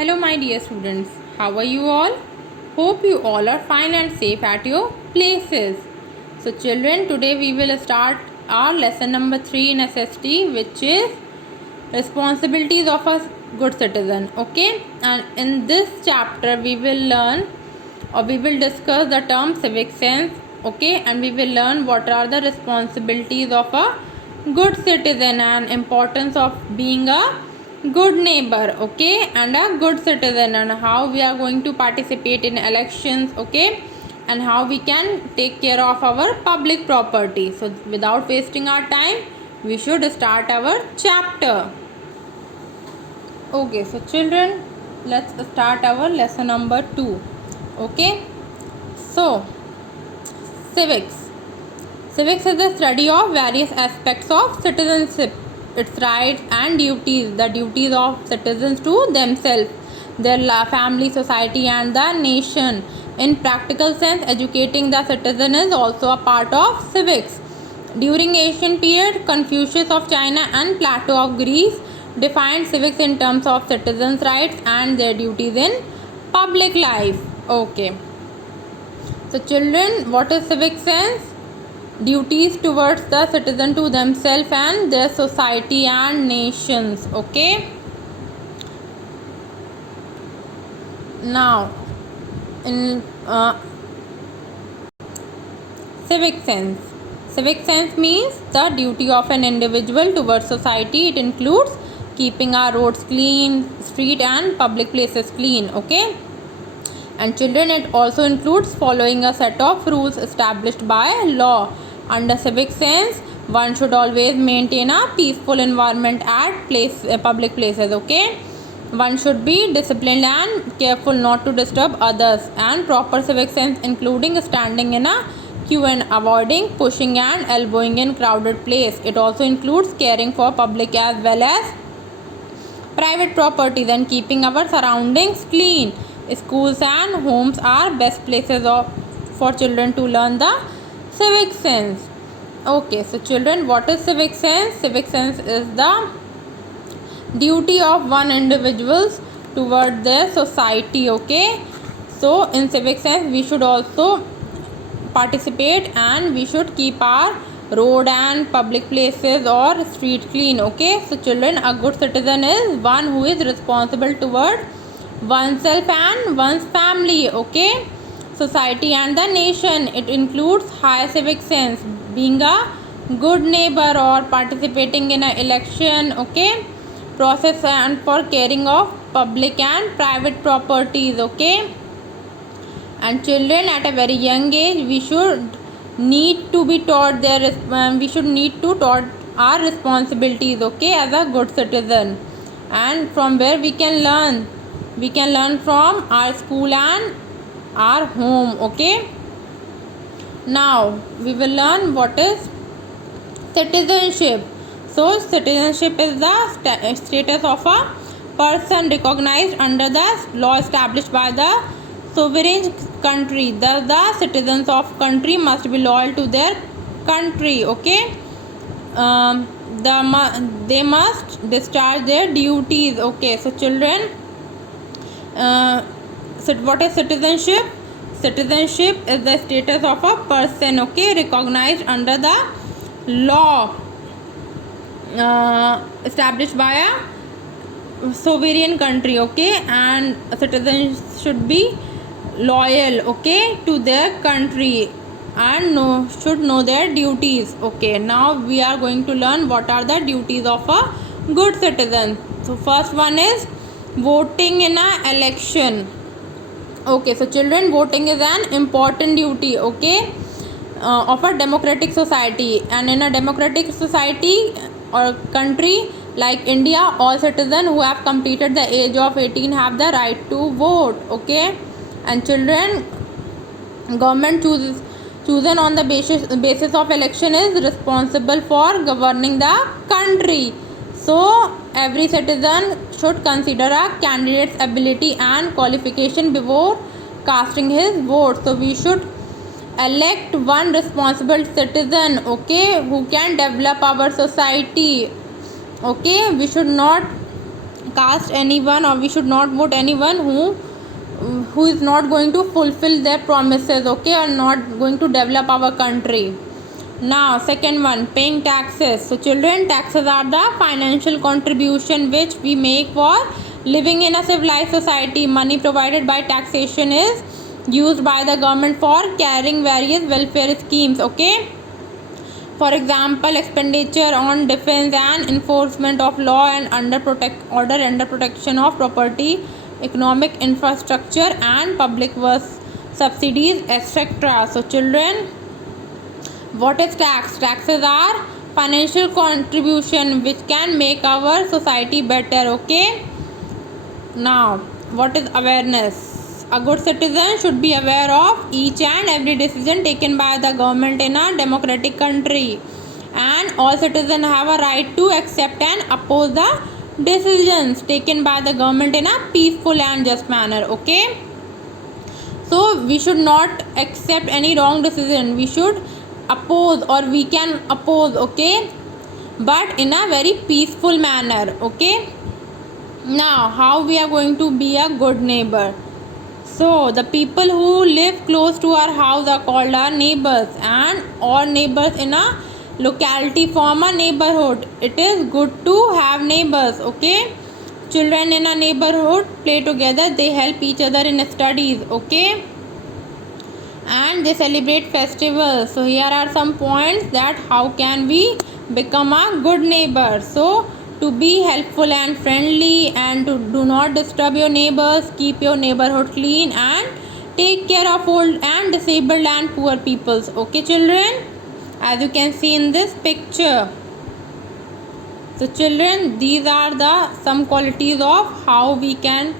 Hello, my dear students. How are you all? Hope you all are fine and safe at your places. So, children, today we will start our lesson number 3 in SST, which is responsibilities of a good citizen. Okay, and in this chapter, we will learn or we will discuss the term civic sense. Okay, and we will learn what are the responsibilities of a good citizen and importance of being a good neighbor, okay, and a good citizen, and how we are going to participate in elections, okay, and how we can take care of our public property. So without wasting our time, we should start our chapter. Okay, so children, let's start our lesson number 2. Okay, so civics. Civics is the study of various aspects of citizenship, its rights and duties, the duties of citizens to themselves, their family, society, and the nation. In practical sense, educating the citizen is also a part of civics. During ancient period, Confucius of China and Plato of Greece defined civics in terms of citizens' rights and their duties in public life. Okay. So children, what is civic sense? Duties towards the citizen to themselves and their society and nations. Okay, now in civic sense means the duty of an individual towards society. It includes keeping our roads clean, street and public places clean. Okay, and children, it also includes following a set of rules established by law. Under civic sense, one should always maintain a peaceful environment at public places. Okay, one should be disciplined and careful not to disturb others. And proper civic sense, including standing in a queue and avoiding pushing and elbowing in crowded place. It also includes caring for public as well as private properties and keeping our surroundings clean. Schools and homes are best places for children to learn the civic sense. Okay, so children, what is civic sense? Civic sense is the duty of one individual toward their society. Okay, so in civic sense, we should also participate and we should keep our road and public places or street clean. Okay, so children, a good citizen is one who is responsible toward oneself and one's family. Okay, society and the nation. It includes high civic sense, being a good neighbor or participating in an election, okay, process and for caring of public and private properties. Okay, and children at a very young age, we should need to be taught we should need to taught our responsibilities, okay, as a good citizen. And from where we can learn from our school and our home. Okay, now we will learn what is citizenship. So citizenship is the status of a person recognized under the law established by the sovereign country. Thus the citizens of country must be loyal to their country. Okay, they must discharge their duties. Okay, so children, so what is citizenship? Citizenship is the status of a person, okay, recognized under the law established by a sovereign country. Okay, and citizens should be loyal, okay, to their country and should know their duties. Okay, now we are going to learn what are the duties of a good citizen. So first one is voting in a election. Okay, so children, voting is an important duty, okay, of a democratic society. And in a democratic society or country like India, all citizens who have completed the age of 18 have the right to vote. Okay, and children, government chosen on the basis of election is responsible for governing the country. So every citizen should consider a candidate's ability and qualification before casting his vote. So we should elect one responsible citizen, okay, who can develop our society. Okay, we should not cast anyone, or we should not vote anyone who is not going to fulfill their promises, okay, or not going to develop our country. Now second one, paying taxes. So children, taxes are the financial contribution which we make for living in a civilized society. Money provided by taxation is used by the government for carrying various welfare schemes, okay. For example, expenditure on defense and enforcement of law and under protection of property, economic infrastructure and public works subsidies, etc. So children, what is tax? Taxes are financial contribution which can make our society better, okay. Now what is awareness? A good citizen should be aware of each and every decision taken by the government in a democratic country, and all citizens have a right to accept and oppose the decisions taken by the government in a peaceful and just manner, okay. So we should not accept any wrong decision. We should oppose, or we can oppose, okay, but in a very peaceful manner, okay. Now how we are going to be a good neighbor? So the people who live close to our house are called our neighbors, and all neighbors in a locality form a neighborhood. It is good to have neighbors, okay. Children in a neighborhood play together, they help each other in studies, okay, and they celebrate festivals. So here are some points that how can we become a good neighbor. So to be helpful and friendly, and to do not disturb your neighbors, keep your neighborhood clean, and take care of old and disabled and poor peoples, okay children, as you can see in this picture. So children, these are the some qualities of how we can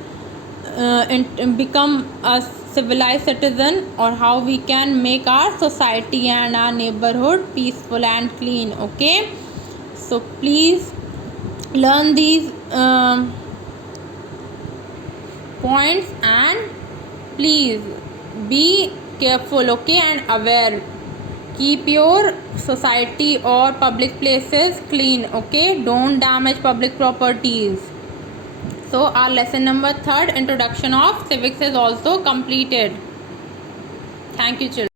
become a civilized citizen, or how we can make our society and our neighborhood peaceful and clean, okay. So please learn these points, and please be careful, okay, and aware. Keep your society or public places clean, okay. Don't damage public properties. So our lesson number 3, introduction of civics, is also completed. Thank you children.